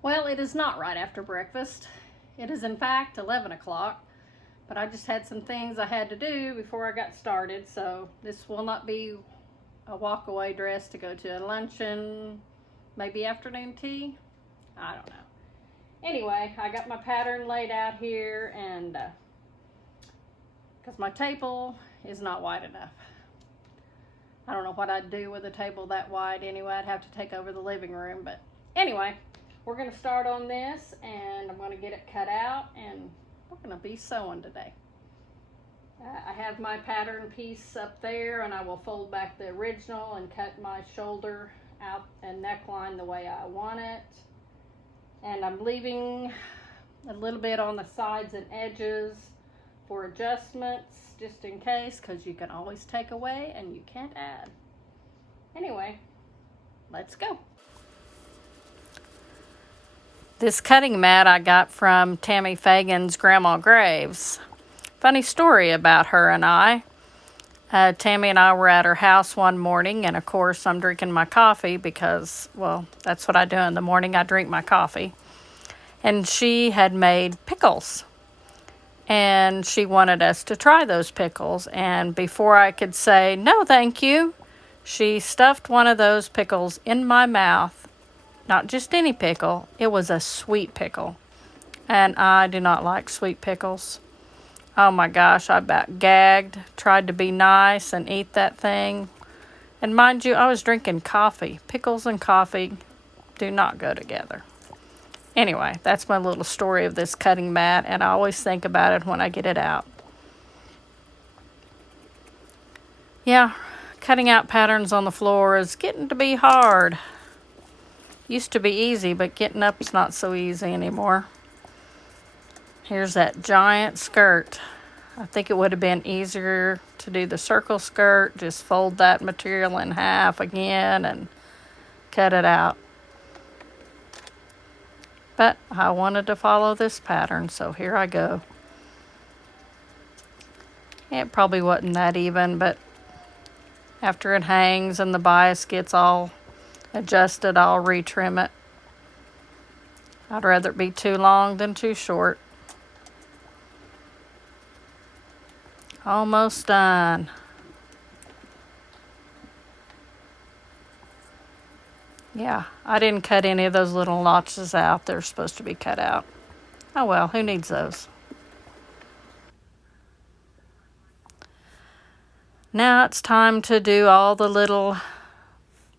Well, it is not right after breakfast. It is in fact 11 o'clock, but I just had some things I had to do before I got started, so this will not be a walk-away dress to go to a luncheon, maybe afternoon tea. I don't know. Anyway, I got my pattern laid out here, and because my table is not wide enough. I don't know what I'd do with a table that wide anyway. I'd have to take over the living room, but anyway, we're going to start on this, and I'm going to get it cut out, and we're going to be sewing today. I have my pattern piece up there, and I will fold back the original and cut my shoulder out and neckline the way I want it. And I'm leaving a little bit on the sides and edges for adjustments, just in case, because you can always take away and you can't add. Anyway, let's go. This cutting mat I got from Tammy Fagan's Grandma Graves. Funny story about her and I. Tammy and I were at her house one morning, and of course I'm drinking my coffee because, well, that's what I do in the morning. I drink my coffee. And she had made pickles. And she wanted us to try those pickles. And before I could say, no, thank you, she stuffed one of those pickles in my mouth. Not just any pickle, it was a sweet pickle. And I do not like sweet pickles. Oh my gosh, I about gagged, tried to be nice and eat that thing. And mind you, I was drinking coffee. Pickles and coffee do not go together. Anyway, that's my little story of this cutting mat, and I always think about it when I get it out. Yeah, cutting out patterns on the floor is getting to be hard. Used to be easy, but getting up is not so easy anymore. Here's that giant skirt. I think it would have been easier to do the circle skirt, just fold that material in half again and cut it out. But I wanted to follow this pattern, so here I go. It probably wasn't that even, but after it hangs and the bias gets all adjusted, I'll retrim it. I'd rather it be too long than too short. Almost done. Yeah, I didn't cut any of those little notches out. They're supposed to be cut out. Oh well, who needs those? Now it's time to do all the little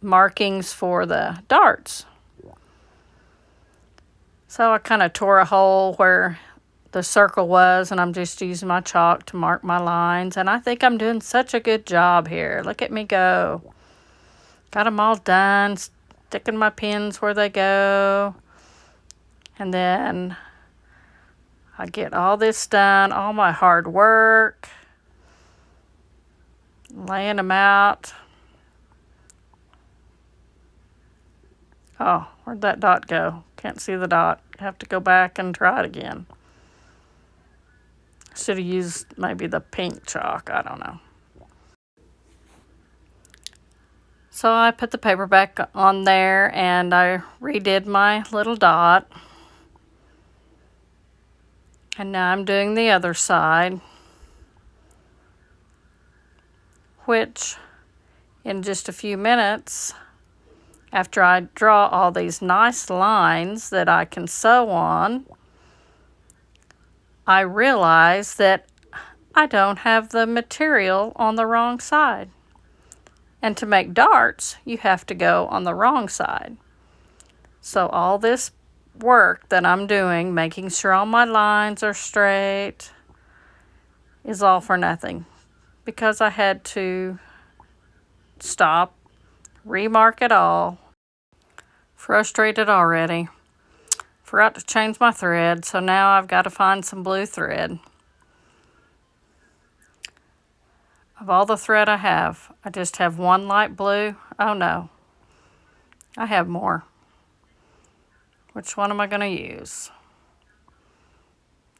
markings for the darts. So I kind of tore a hole where the circle was, and I'm just using my chalk to mark my lines. And I think I'm doing such a good job here. Look at me go. Got them all done, sticking my pins where they go. And then I get all this done, all my hard work, laying them out. Oh, where'd that dot go? Can't see the dot. Have to go back and try it again. Should have used maybe the pink chalk. I don't know. So I put the paper back on there, and I redid my little dot. And now I'm doing the other side, which in just a few minutes, after I draw all these nice lines that I can sew on, I realize that I don't have the material on the wrong side. And to make darts, you have to go on the wrong side. So all this work that I'm doing, making sure all my lines are straight, is all for nothing. Because I had to stop, remark it all. Frustrated already. Forgot to change my thread, so now I've got to find some blue thread. Of all the thread I have, I just have one light blue. Oh no, I have more. Which one am I going to use?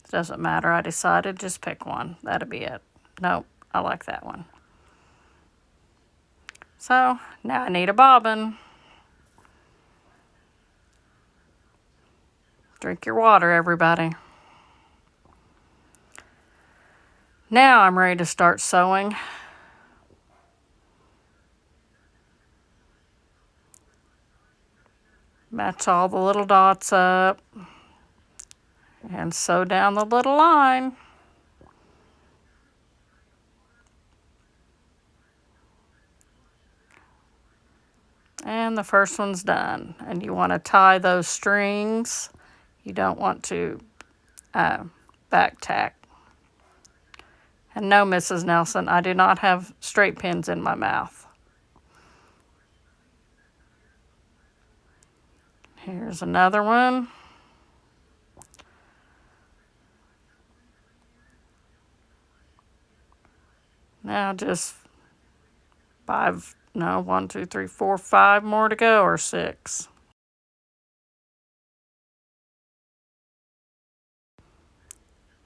It doesn't matter. I decided just pick one. That'll be it. Nope, I like that one. So now I need a bobbin. Drink your water, everybody. Now I'm ready to start sewing. Match all the little dots up and sew down the little line. And the first one's done. And you want to tie those strings. You don't want to back tack. And no, Mrs. Nelson, I do not have straight pins in my mouth. Here's another one. Now just 5, no, 1, 2, 3, 4, 5 more to go, or 6.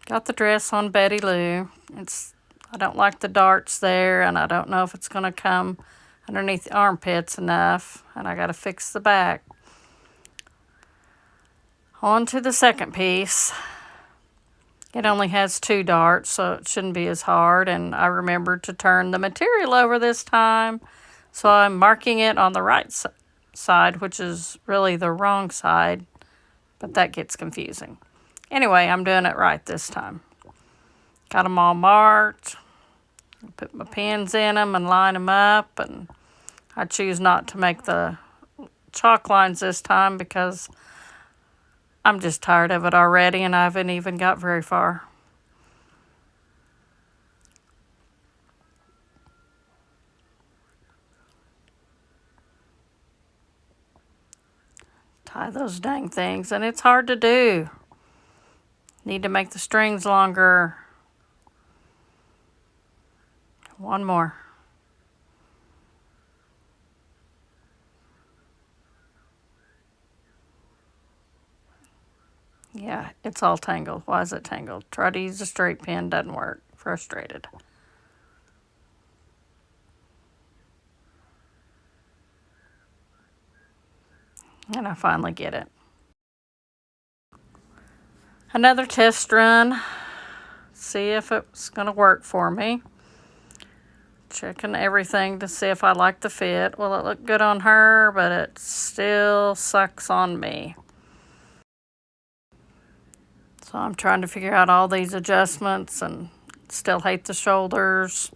Got the dress on Betty Lou. I don't like the darts there, and I don't know if it's going to come underneath the armpits enough, and I got to fix the back. On to the second piece. It only has 2 darts, so it shouldn't be as hard, and I remembered to turn the material over this time, so I'm marking it on the right side, which is really the wrong side, but that gets confusing. Anyway, I'm doing it right this time. Got them all marked. Put my pins in them and line them up, and I choose not to make the chalk lines this time because I'm just tired of it already, and I haven't even got very far. Tie those dang things, and it's hard to do. Need to make the strings longer. One more. Yeah, it's all tangled. Why is it tangled? Try to use a straight pin, doesn't work. Frustrated. And I finally get it. Another test run. See if it's going to work for me. Checking everything to see if I like the fit. Well, it looked good on her, but it still sucks on me. So I'm trying to figure out all these adjustments and still hate the shoulders.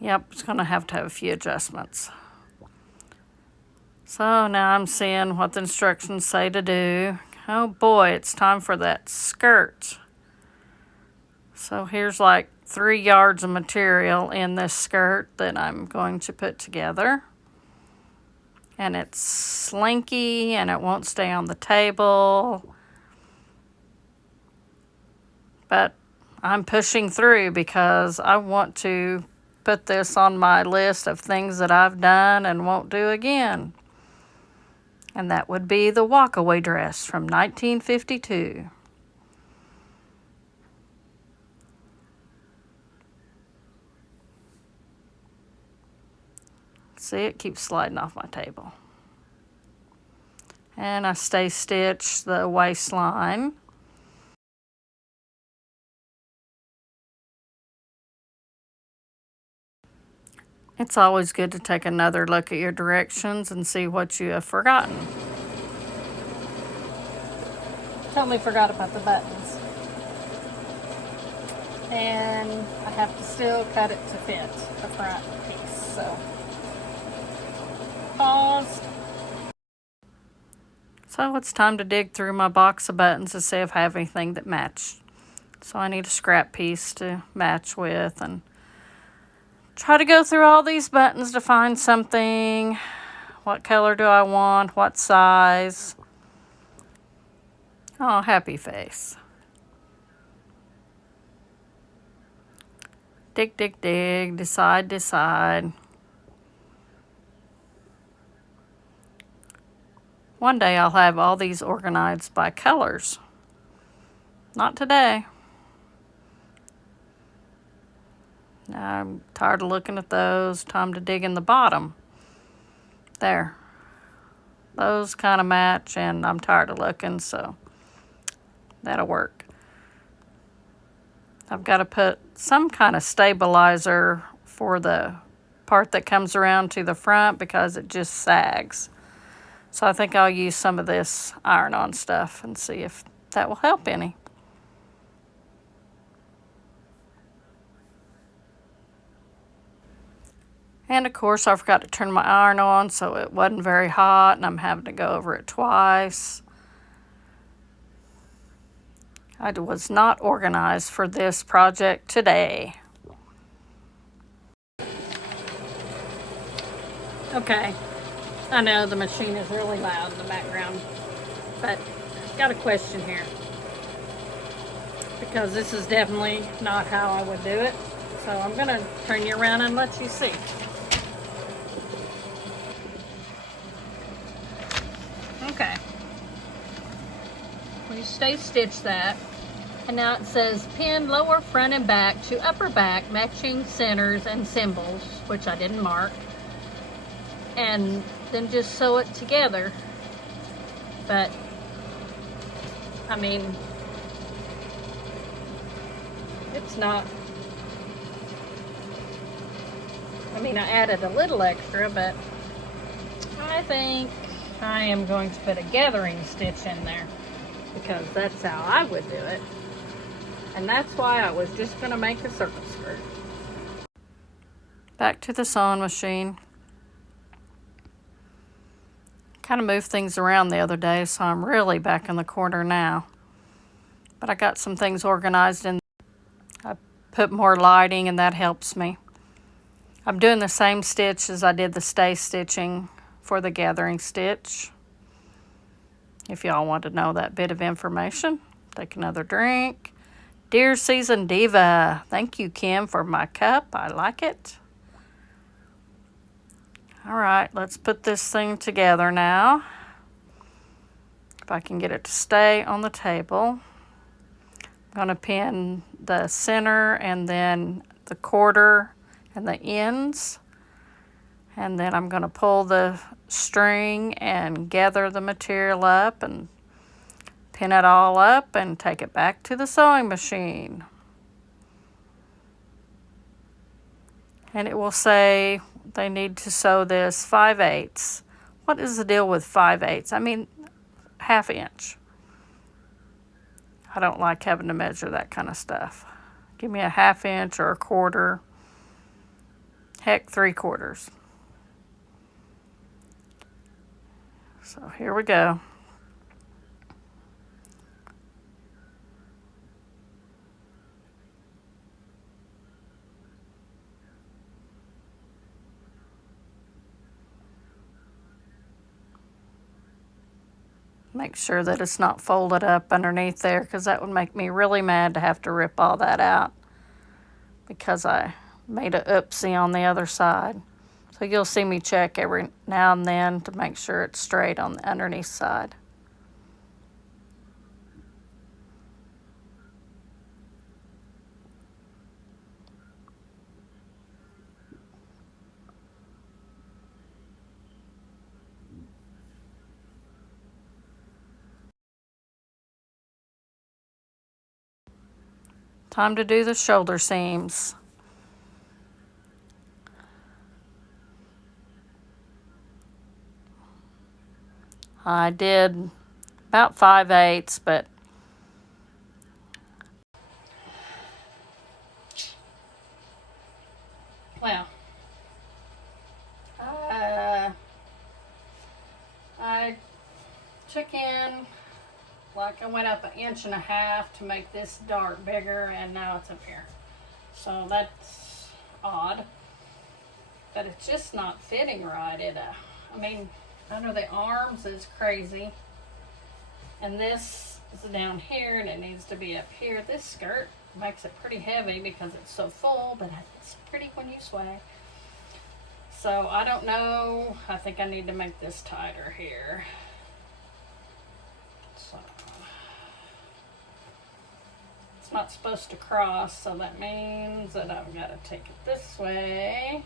Yep, it's going to have a few adjustments. So now I'm seeing what the instructions say to do. Oh boy, it's time for that skirt. So here's like 3 yards of material in this skirt that I'm going to put together. And it's slinky and it won't stay on the table. But I'm pushing through because I want to put this on my list of things that I've done and won't do again. And that would be the walkaway dress from 1952. See, it keeps sliding off my table. And I stay stitch the waistline. It's always good to take another look at your directions and see what you have forgotten. Totally forgot about the buttons. And I have to still cut it to fit the front piece, so pause. So it's time to dig through my box of buttons to see if I have anything that match. So I need a scrap piece to match with and try to go through all these buttons to find something. What color do I want? What size? Oh, happy face. Dig, dig, dig. Decide, decide. One day I'll have all these organized by colors. Not today. I'm tired of looking at those. Time to dig in the bottom. There. Those kind of match, and I'm tired of looking, so that'll work. I've got to put some kind of stabilizer for the part that comes around to the front because it just sags. So I think I'll use some of this iron-on stuff and see if that will help any. And of course I forgot to turn my iron on, so it wasn't very hot and I'm having to go over it twice. I was not organized for this project today. Okay, I know the machine is really loud in the background, but I've got a question here. Because this is definitely not how I would do it. So I'm gonna turn you around and let you see. Okay. We stay stitched that. And now it says pin lower front and back to upper back, matching centers and symbols, which I didn't mark. And then just sew it together. But, I mean, it's not, I mean, I added a little extra, but I think I am going to put a gathering stitch in there because that's how I would do it. And that's why I was just going to make a circle skirt. Back to the sewing machine. Kind of moved things around the other day, so I'm really back in the corner now. But I got some things organized in. I put more lighting and that helps me. I'm doing the same stitch as I did the stay stitching for the gathering stitch. If y'all want to know that bit of information, take another drink. Dear Season Diva, thank you, Kim, for my cup. I like it. All right, let's put this thing together now. If I can get it to stay on the table. I'm going to pin the center and then the quarter and the ends. And then I'm going to pull the string and gather the material up and pin it all up and take it back to the sewing machine. And it will say they need to sew this 5/8. What is the deal with 5/8? I mean, 1/2 inch. I don't like having to measure that kind of stuff. Give me a 1/2 inch or a quarter. Heck, 3/4. So here we go. Make sure that it's not folded up underneath there because that would make me really mad to have to rip all that out because I made a oopsie on the other side. So you'll see me check every now and then to make sure it's straight on the underneath side. Time to do the shoulder seams. I did about 5/8, but well, I took in, like I went up 1.5 inches to make this dart bigger, and now it's up here. So that's odd, but it's just not fitting right. I mean, under the arms is crazy, and this is down here, and it needs to be up here. This skirt makes it pretty heavy because it's so full, but it's pretty when you sway. So I don't know. I think I need to make this tighter here. So it's not supposed to cross, so that means that I've got to take it this way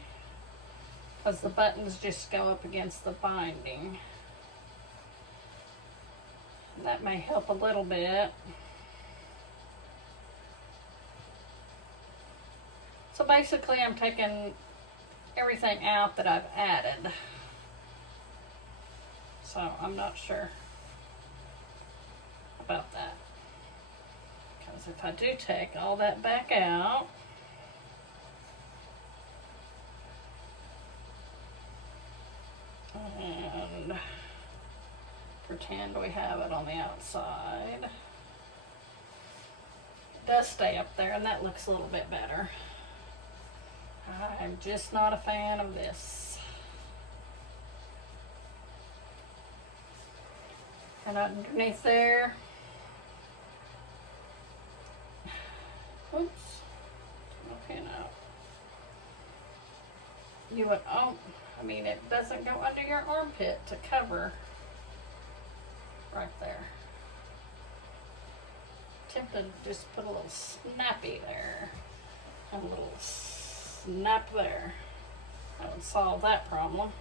because the buttons just go up against the binding. That may help a little bit. So basically I'm taking everything out that I've added. So I'm not sure about that. Because if I do take all that back out, and pretend we have it on the outside, it does stay up there, and that looks a little bit better. I'm just not a fan of this. And underneath there, oops, okay, now you would, oh, I mean, it doesn't go under your armpit to cover right there. Tempted to just put a little snappy there and a little snap there. That would solve that problem.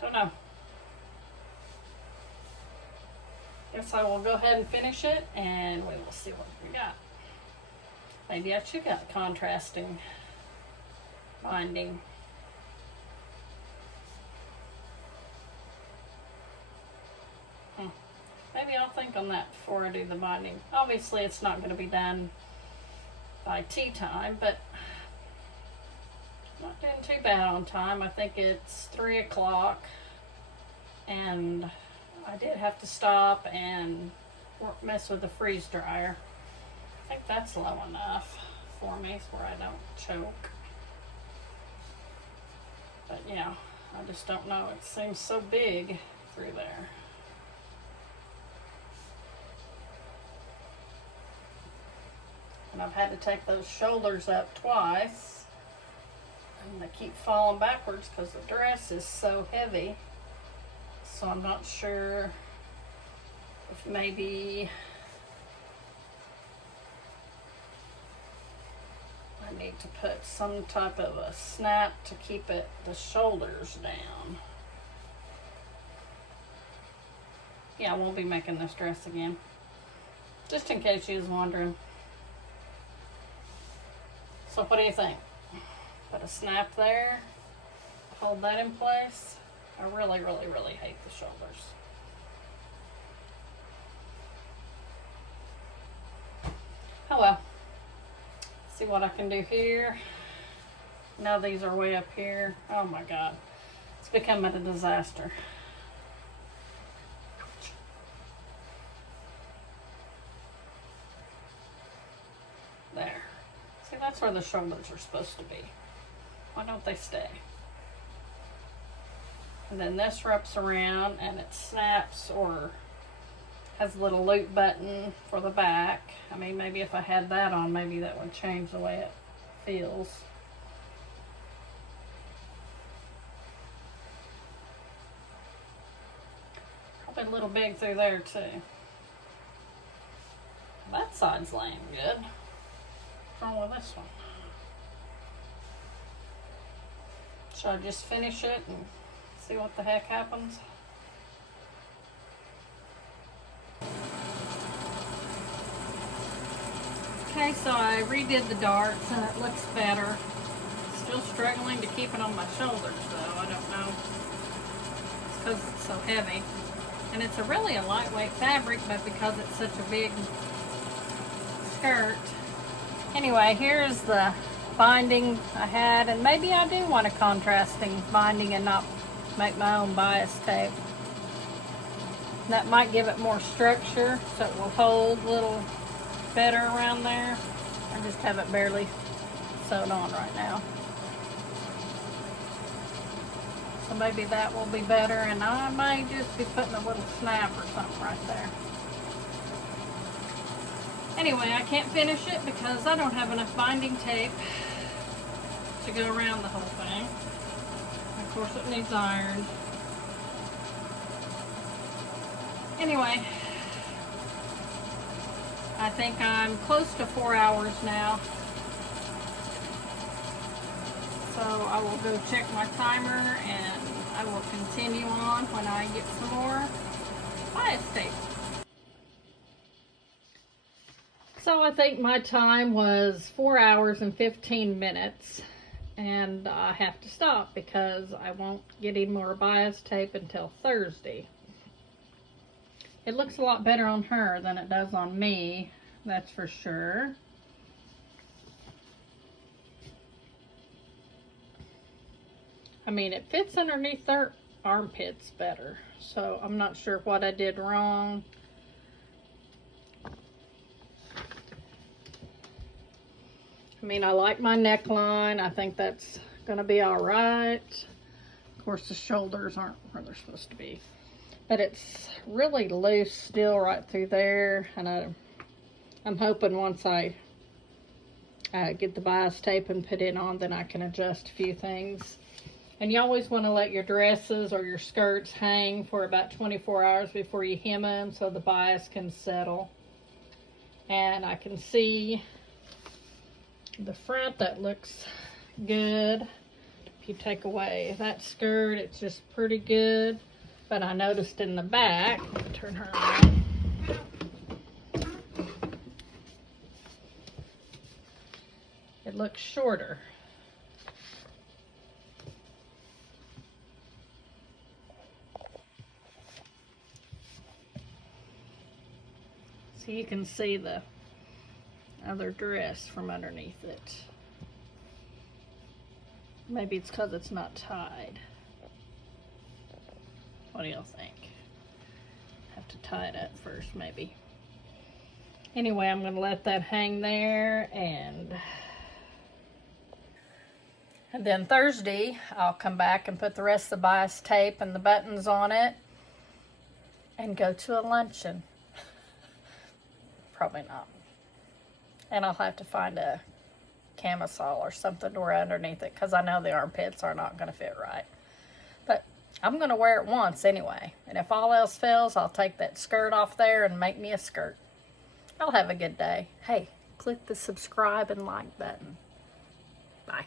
Don't know. Guess I will go ahead and finish it and we will see what we got. Maybe I should got contrasting binding. Maybe I'll think on that before I do the binding. Obviously it's not going to be done by tea time, but not doing too bad on time. I think it's 3 o'clock and I did have to stop and mess with the freeze dryer. I think that's low enough for me where I don't choke. But yeah, I just don't know. It seems so big through there. And I've had to take those shoulders up twice. And they keep falling backwards because the dress is so heavy. So I'm not sure if maybe I need to put some type of a snap to keep the shoulders down. Yeah, I won't be making this dress again. Just in case you was wondering. So what do you think? Put a snap there, hold that in place. I really, really, really hate the shoulders. Oh well. See what I can do here. Now these are way up here. Oh my God. It's becoming a disaster. There. See, that's where the shoulders are supposed to be. Why don't they stay? And then this wraps around and it snaps or has a little loop button for the back. I mean, maybe if I had that on, maybe that would change the way it feels. Probably a little big through there too. That side's laying good. What's wrong with this one? Should I just finish it and see what the heck happens? Okay, so I redid the darts and it looks better. Still struggling to keep it on my shoulders though. I don't know. It's because it's so heavy. And it's really a lightweight fabric, but because it's such a big skirt. Anyway, here's the binding I had, and maybe I do want a contrasting binding and not make my own bias tape. That might give it more structure so it will hold a little better around there. I just have it barely sewed on right now. So maybe that will be better, and I may just be putting a little snap or something right there. Anyway, I can't finish it because I don't have enough binding tape to go around the whole thing. Of course it needs iron. Anyway, I think I'm close to 4 hours now. So I will go check my timer and I will continue on when I get some more bias tape. So I think my time was 4 hours and 15 minutes. And I have to stop because I won't get any more bias tape until Thursday. It looks a lot better on her than it does on me, that's for sure. I mean, it fits underneath their armpits better, so I'm not sure what I did wrong. I mean, I like my neckline. I think that's gonna be all right. Of course, the shoulders aren't where they're supposed to be, but it's really loose still right through there. And I'm hoping once I get the bias tape and put it on, then I can adjust a few things. And you always want to let your dresses or your skirts hang for about 24 hours before you hem them so the bias can settle. And I can see the front, that looks good. If you take away that skirt, it's just pretty good. But I noticed in the back, let me turn her around. It looks shorter. So you can see the other dress from underneath it. Maybe it's because it's not tied. What do y'all think? Have to tie it up first, maybe. Anyway, I'm going to let that hang there, and then Thursday I'll come back and put the rest of the bias tape and the buttons on it and go to a luncheon. Probably not. And I'll have to find a camisole or something to wear underneath it because I know the armpits are not going to fit right. But I'm going to wear it once anyway. And if all else fails, I'll take that skirt off there and make me a skirt. I'll have a good day. Hey, click the subscribe and like button. Bye.